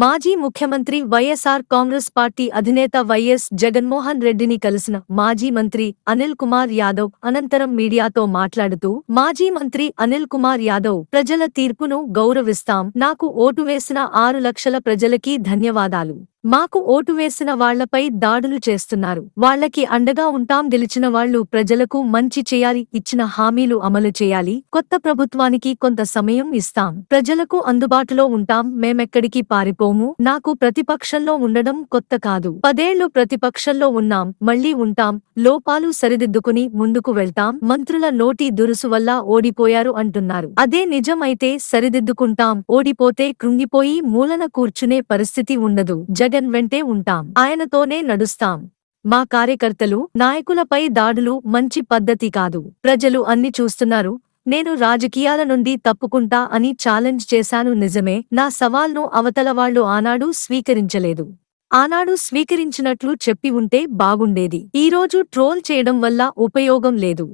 మాజీ ముఖ్యమంత్రి వైఎస్ఆర్ కాంగ్రెస్ పార్టీ అధినేత వైఎస్ జగన్మోహన్ రెడ్డిని కలిసిన మాజీ మంత్రి అనిల్ కుమార్ యాదవ్ అనంతరం మీడియాతో మాట్లాడుతూ మాజీ మంత్రి అనిల్ కుమార్ యాదవ్ ప్రజల తీర్పును గౌరవిస్తాం. నాకు ఓటు వేసిన 6 లక్షల ప్రజలకి ధన్యవాదాలు. మాకు ఓటు వేసిన వాళ్లపై దాడులు చేస్తున్నారు. వాళ్లకి అండగా ఉంటాం. గెలిచిన వాళ్లు ప్రజలకు మంచి చేయాలి. ఇచ్చిన హామీలు అమలు చేయాలి. కొత్త ప్రభుత్వానికి కొంత సమయం ఇస్తాం. ప్రజలకు అందుబాటులో ఉంటాం. మేమెక్కడికి పారిపోము. నాకు ప్రతిపక్షంలో ఉండడం కొత్త కాదు. 10 ఏళ్లు ప్రతిపక్షంలో ఉన్నాం. మళ్లీ ఉంటాం. లోపాలు సరిదిద్దుకుని ముందుకు వెళ్తాం. మంత్రుల నోటి దురుసు వల్ల ఓడిపోయారు అంటున్నారు. అదే నిజం అయితే సరిదిద్దుకుంటాం. ఓడిపోతే కృంగిపోయి మూలన కూర్చునే పరిస్థితి ఉండదు. జగన్ వెంటే ఉంటాం. ఆయనతోనే నడుస్తాం. మా కార్యకర్తలు, నాయకులపై దాడులు మంచి పద్ధతి కాదు. ప్రజలు అన్ని చూస్తున్నారు. నేను రాజకీయాల నుండి తప్పుకుంటా అని ఛాలెంజ్ చేశాను. నిజమే. నా సవాల్ను అవతలవాళ్లు ఆనాడు స్వీకరించలేదు. ఆనాడు స్వీకరించినట్లు చెప్పి ఉంటే బాగుండేది. ఈరోజు ట్రోల్ చేయడం వల్ల ఉపయోగం లేదు.